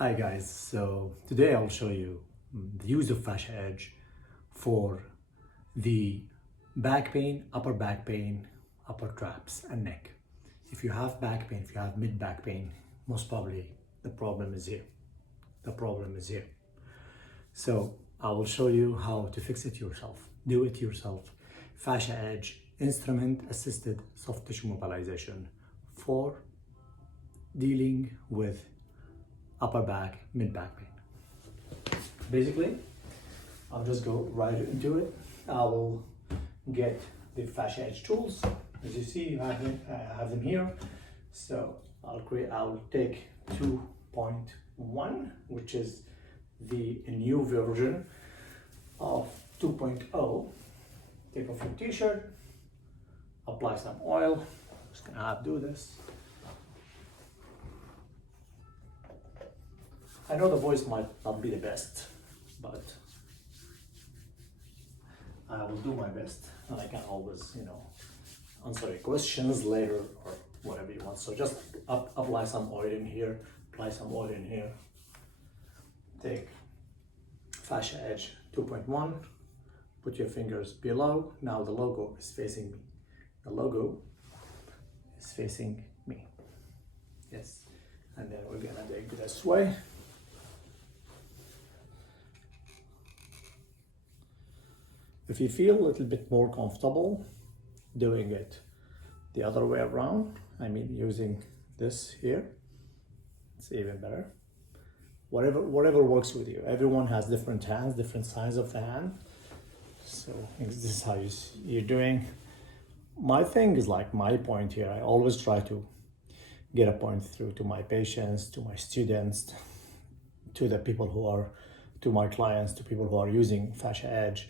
Hi guys, so today I'll show you the use of fascia edge for the back pain, upper traps and neck. If you have back pain, if you have mid back pain, most probably the problem is here. The problem is here. So I will show you how to fix it yourself. Do it yourself. Fascia edge, instrument assisted soft tissue mobilization for dealing with upper back, mid back pain. Basically, I'll just go right into it. I will get the fascia edge tools. As you see, I have them here. So I'll take 2.1, which is the new version of 2.0. Take off your t-shirt, apply some oil. I'm just gonna do this. I know the voice might not be the best, but I will do my best, and I can always, answer your questions later or whatever you want. So just apply some oil in here, apply some oil in here. Take fascia edge 2.1, put your fingers below. Now the logo is facing me. The logo is facing me. Yes, and then we're gonna take this way. If you feel a little bit more comfortable doing it the other way around, I mean using this here, it's even better. Whatever works with you. Everyone has different hands, different size of the hand. So this is how you're doing. My thing is like my point here. I always try to get a point through to my patients, to my students, to the people to my clients, to people who are using fascia edge.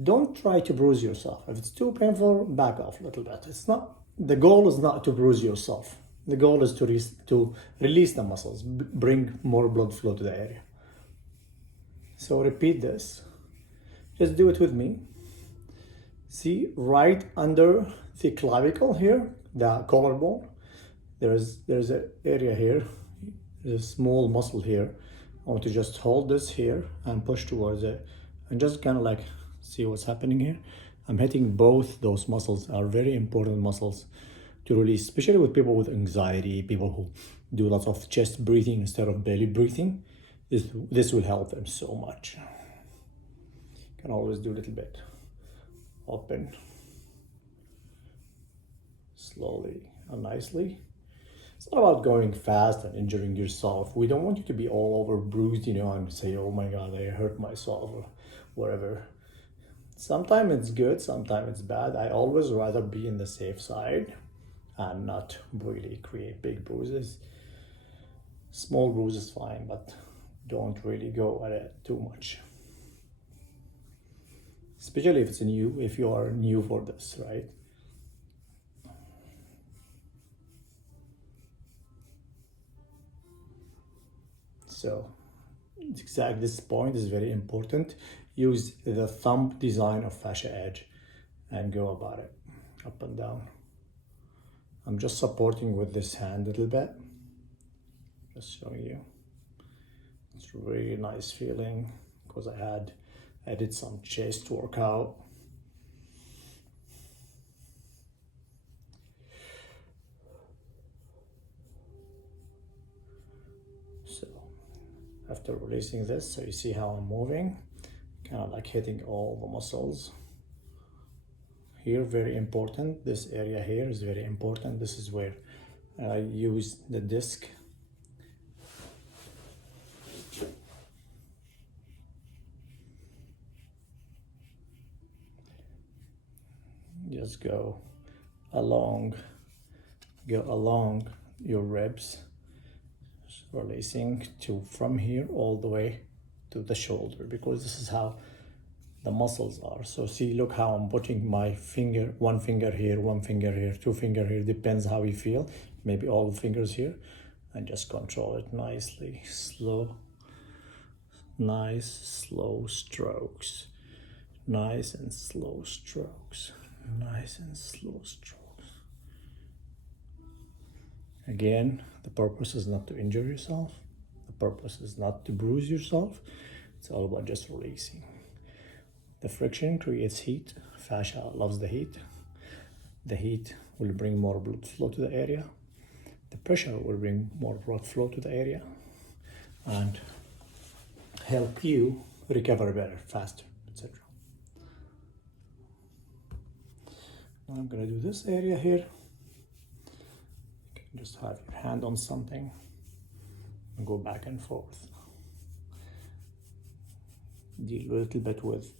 Don't try to bruise yourself. If it's too painful, back off a little bit. The goal is not to bruise yourself. The goal is to release the muscles, bring more blood flow to the area. So repeat this. Just do it with me. See, right under the clavicle here, the collarbone, there's an area here, there's a small muscle here. I want to just hold this here and push towards it, and just kind of like see what's happening here. I'm hitting both those muscles, are very important muscles to release, especially with people with anxiety, people who do lots of chest breathing instead of belly breathing. This will help them so much. You can always do a little bit. Open, slowly and nicely. It's not about going fast and injuring yourself. We don't want you to be all over bruised, and say, oh my God, I hurt myself or whatever. Sometimes it's good, sometimes it's bad. I always rather be in the safe side and not really create big bruises. Small bruises is fine, but don't really go at it too much. Especially if you are new for this, right? So exactly this point is very important. Use the thumb design of fascia edge and go about it up and down. I'm just supporting with this hand a little bit, just showing you. It's a really nice feeling because I did some chest workout. So after releasing this, so you see how I'm moving, kind of like hitting all the muscles. Here, very important. This area here is very important. This is where I use the disc. Just go along your ribs, releasing from here all the way to the shoulder, because this is how the muscles are. So see, look how I'm putting my finger, one finger here, two finger here, depends how you feel, maybe all the fingers here, and just control it nicely. Nice slow strokes, nice and slow strokes, nice and slow strokes. Again, the purpose is not to injure yourself. The purpose is not to bruise yourself. It's all about just releasing. The friction creates heat. Fascia loves the heat. The heat will bring more blood flow to the area. The pressure will bring more blood flow to the area and help you recover better, faster, etc. Now I'm going to do this area here. You can just have your hand on something and go back and forth. Deal a little bit with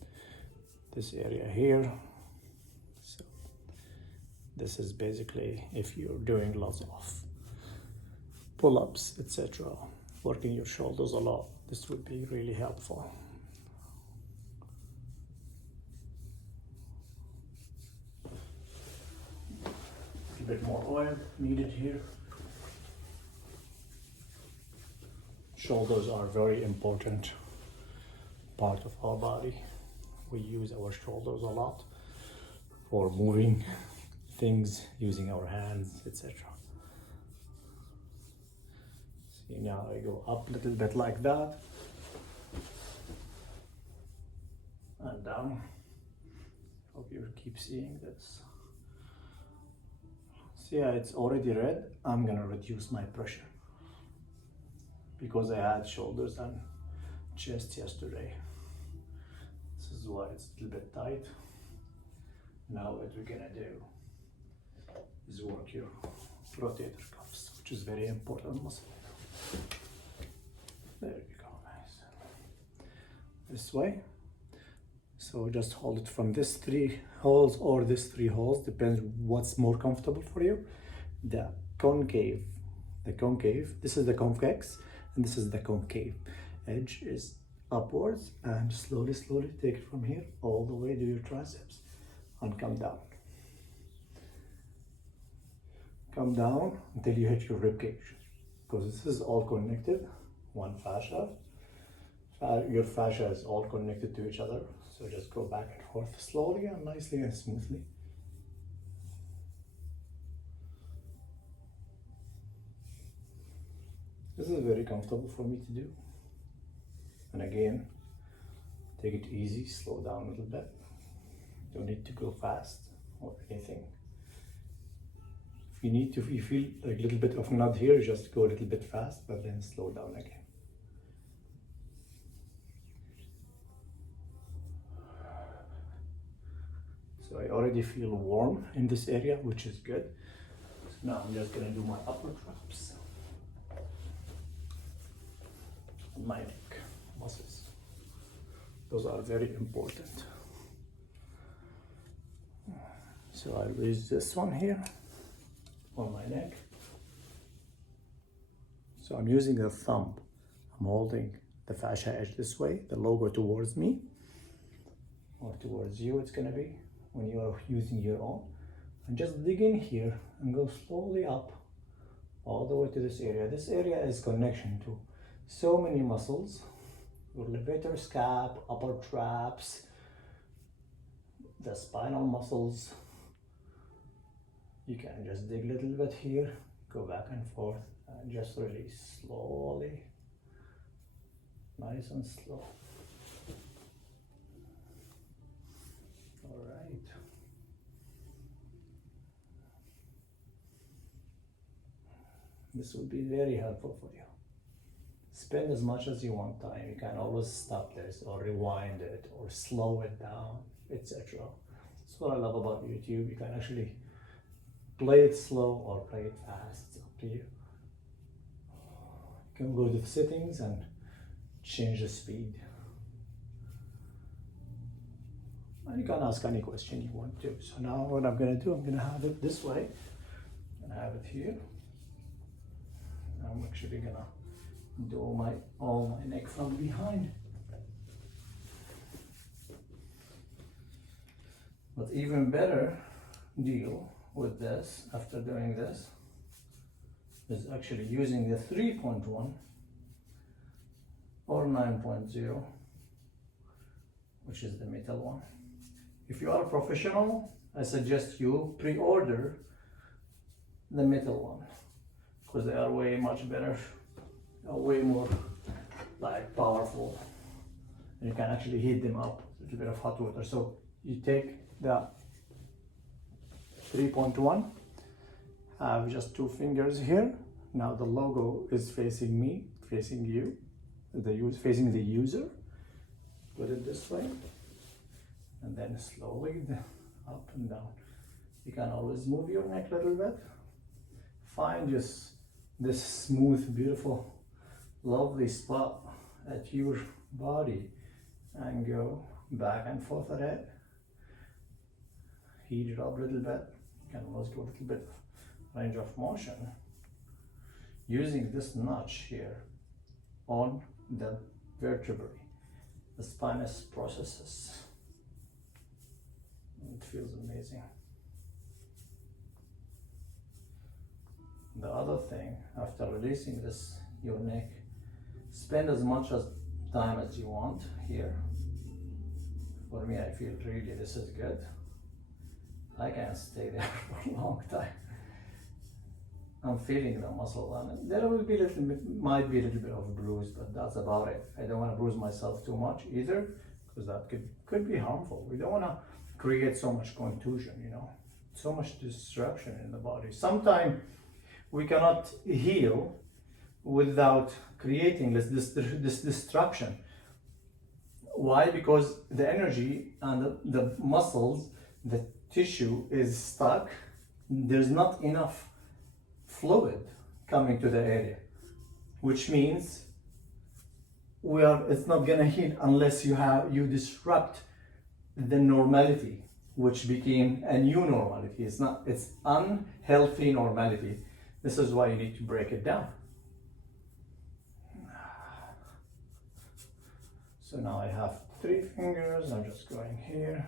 this area here. So this is basically if you're doing lots of pull-ups, etc., working your shoulders a lot, this would be really helpful. A bit more oil needed here. Shoulders are very important part of our body. We use our shoulders a lot for moving things, using our hands, etc. See, now I go up a little bit like that and down. Hope you keep seeing this. See, it's already red. I'm gonna reduce my pressure because I had shoulders and chest yesterday. This is why it's a little bit tight. Now what we're gonna do is work your rotator cuffs, which is very important muscle. There you go, nice. This way. So just hold it from this 3 holes or this 3 holes, depends what's more comfortable for you. The concave, this is the convex and this is the concave. Edge is upwards and slowly take it from here all the way to your triceps and come down. Come down until you hit your rib cage, because this is all connected, one fascia. Your fascia is all connected to each other, so just go back and forth slowly and nicely and smoothly. This is very comfortable for me to do. And again, take it easy, slow down a little bit. Don't need to go fast or anything. If you need to, if you feel like a little bit of nut here, just go a little bit fast, but then slow down again. So I already feel warm in this area, which is good. So now I'm just gonna do my upper traps. My neck muscles. Those are very important. So I'll use this one here on my neck. So I'm using the thumb. I'm holding the fascia edge this way, the logo towards me, or towards you it's gonna be when you are using your own. And just dig in here and go slowly up all the way to this area. This area is connection to so many muscles, your levator scap, upper traps, the spinal muscles. You can just dig a little bit here, go back and forth, and just release slowly, nice and slow. All right. This will be very helpful for you. Spend as much as you want time. You can always stop this or rewind it or slow it down, etc. That's what I love about YouTube. You can actually play it slow or play it fast. It's up to you. You can go to the settings and change the speed. And you can ask any question you want to. So now what I'm going to do, I'm going to have it this way. I'm going to have it here. I'm actually going to do all my neck from behind. But even better deal with this after doing this is actually using the 3.1 or 9.0, which is the metal one. If you are a professional, I suggest you pre-order the metal one because they are way much better way more like powerful. You can actually heat them up with a little bit of hot water. So you take the 3.1, have just 2 fingers here. Now the logo is facing me, facing you, facing the user. Put it this way, and then slowly up and down. You can always move your neck a little bit. Find just this smooth, beautiful, lovely spot at your body and go back and forth at it. Heat it up a little bit. You can always go a little bit range of motion using this notch here on the vertebrae, the spinous processes. It feels amazing. The other thing, after releasing this, your neck, spend as much time as you want here. For me, I feel really this is good. I can stay there for a long time. I'm feeling the muscle, and there will be might be a little bit of a bruise, but that's about it. I don't want to bruise myself too much either, because that could be harmful. We don't want to create so much contusion, you know, so much disruption in the body. Sometimes we cannot heal without creating this disruption. Why? Because the energy and the muscles, the tissue is stuck. There's not enough fluid coming to the area, which means it's not gonna heal unless you disrupt the normality, which became a new normality. It's unhealthy normality. This is why you need to break it down. So now I have 3 fingers. I'm just going here.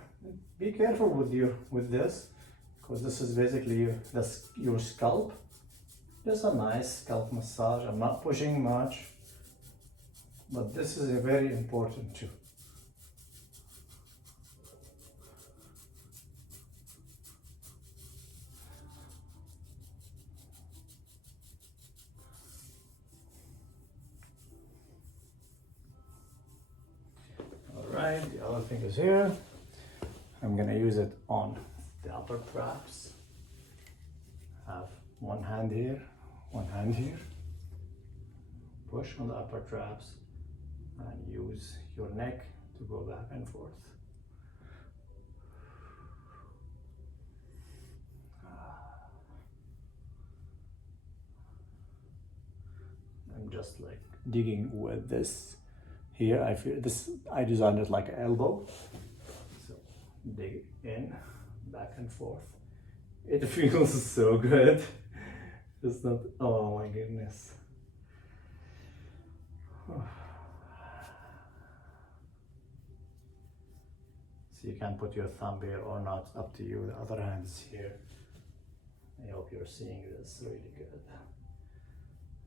Be careful with this, because this is basically your scalp. Just a nice scalp massage. I'm not pushing much, but this is very important too. The other thing is here. I'm gonna use it on the upper traps. Have one hand here, one hand here. Push on the upper traps and use your neck to go back and forth. I'm just like digging with this. Here, I feel this, I designed it like an elbow. So dig in, back and forth. It feels so good. It's not, oh my goodness. So you can put your thumb here or not, up to you. The other hand is here. I hope you're seeing this really good.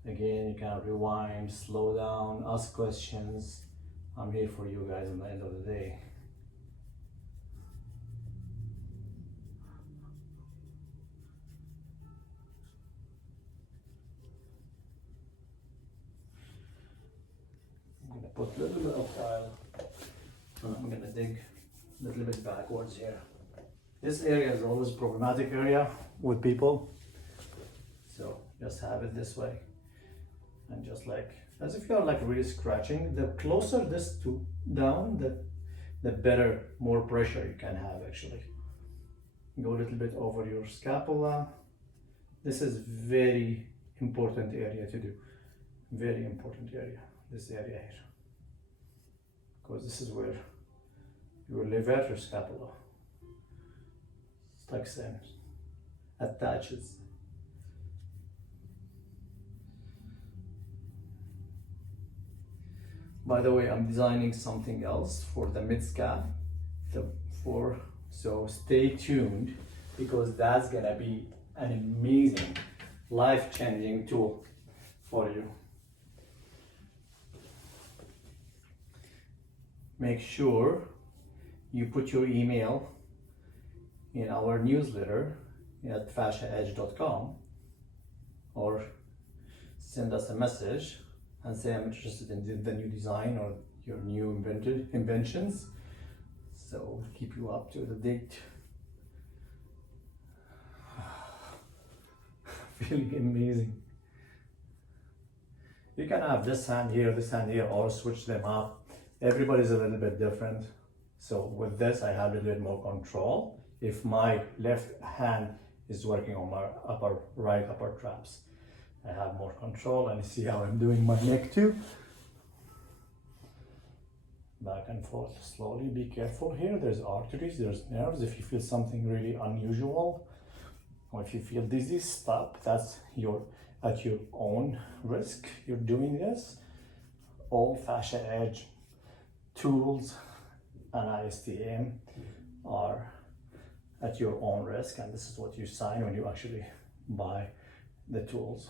Again, you can rewind, slow down, ask questions. I'm here for you guys at the end of the day. I'm gonna put a little bit of tile. I'm gonna dig a little bit backwards here. This area is always a problematic area with people. So just have it this way. And just like, as if you're like really scratching, the closer this to down, the better, more pressure you can have actually. Go a little bit over your scapula. This is very important area to do. Very important area, this area here. Because this is where your levator scapula tucks in, attaches. By the way, I'm designing something else for the mid-scap, so stay tuned, because that's gonna be an amazing, life-changing tool for you. Make sure you put your email in our newsletter at fasciaedge.com, or send us a message and say I'm interested in the new design or your new inventions. So we'll keep you up to the date. Feeling amazing. You can have this hand here, or switch them up. Everybody's a little bit different. So with this, I have a little bit more control. If my left hand is working on my right upper traps, I have more control, and you see how I'm doing my neck too. Back and forth slowly. Be careful here. There's arteries, there's nerves. If you feel something really unusual, or if you feel dizzy, stop. That's at your own risk. You're doing this. All fascia edge tools and ISTM are at your own risk, and this is what you sign when you actually buy the tools.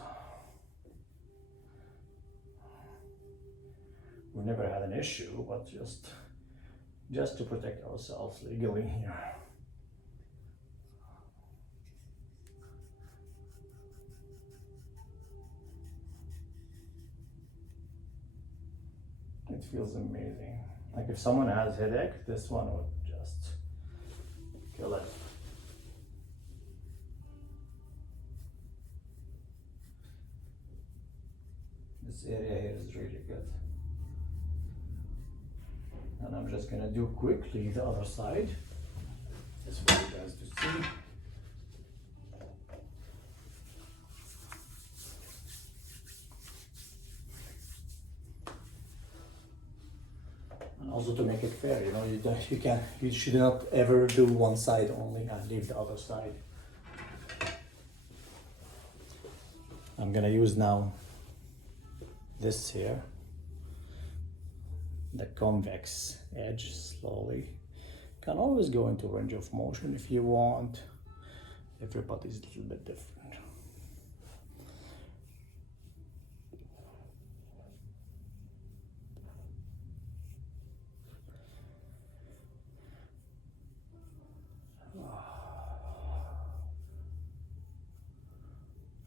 We never had an issue, but just to protect ourselves legally here. It feels amazing. Like if someone has headache, this one would just kill it. This area here is really good. And I'm just gonna do quickly the other side, just for you guys to see. And also to make it fair, you know, you should not ever do one side only and leave the other side. I'm gonna use now this here, the convex edge, slowly. Can always go into range of motion if you want. Everybody's a little bit different.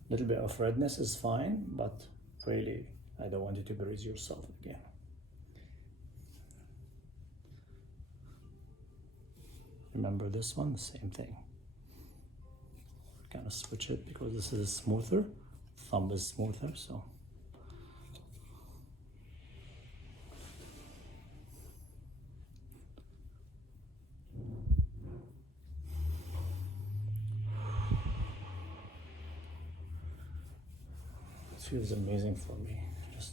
Little bit of redness is fine, but really, I don't want you to bruise yourself again. Remember this one, the same thing. Kind of switch it because this is smoother, thumb is smoother, so. It feels amazing for me, just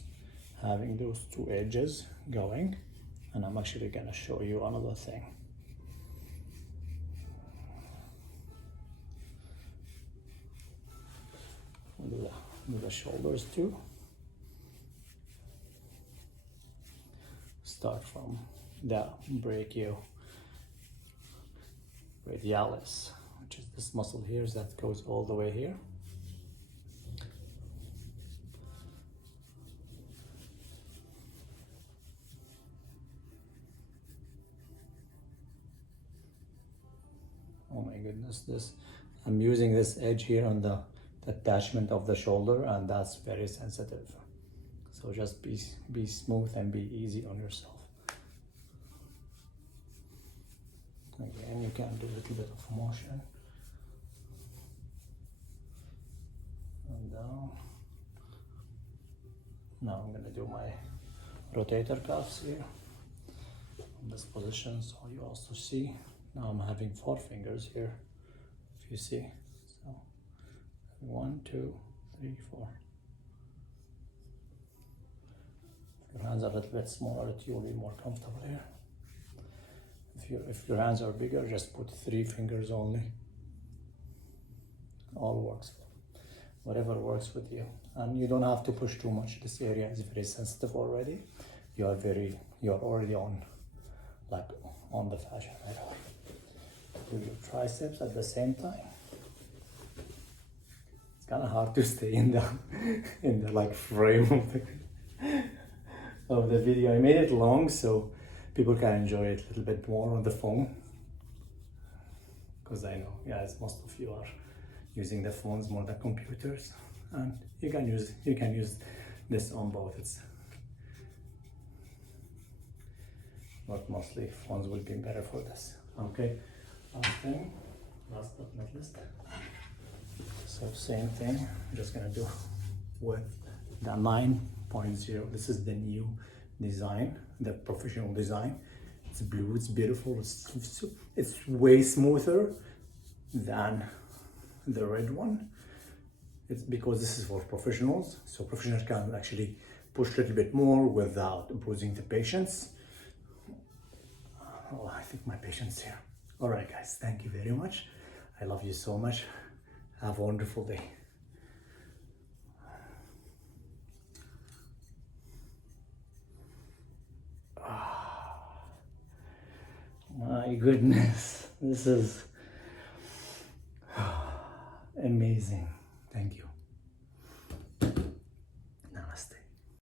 having those two edges going. And I'm actually gonna show you another thing. Do the shoulders too. Start from the brachioradialis, which is this muscle here that goes all the way here. Oh my goodness, I'm using this edge here on the attachment of the shoulder, and that's very sensitive. So just be smooth and be easy on yourself. Again, you can do a little bit of motion. And down. Now I'm gonna do my rotator cuffs here in this position, so you also see. Now I'm having 4 fingers here, if you see. So 1, 2, 3, 4. If your hands are a little bit smaller, you'll be more comfortable here. If your hands are bigger, just put 3 fingers only. All works. Whatever works with you. And you don't have to push too much. This area is very sensitive already. You are already on the fascia right away. Do your triceps at the same time. It's kind of hard to stay in the like frame of the video. I made it long so people can enjoy it a little bit more on the phone, because I know, guys, most of you are using the phones more than computers, and you can use this on both. It's but mostly phones will be better for this. Okay, last thing, last but not least. So same thing, I'm just gonna do with the 9.0. This is the new design, the professional design. It's blue, it's beautiful, it's way smoother than the red one. It's because this is for professionals, so professionals can actually push a little bit more without bruising the patients. Oh, I think my patient's here. All right, guys, thank you very much. I love you so much. Have a wonderful day. My goodness, this is amazing.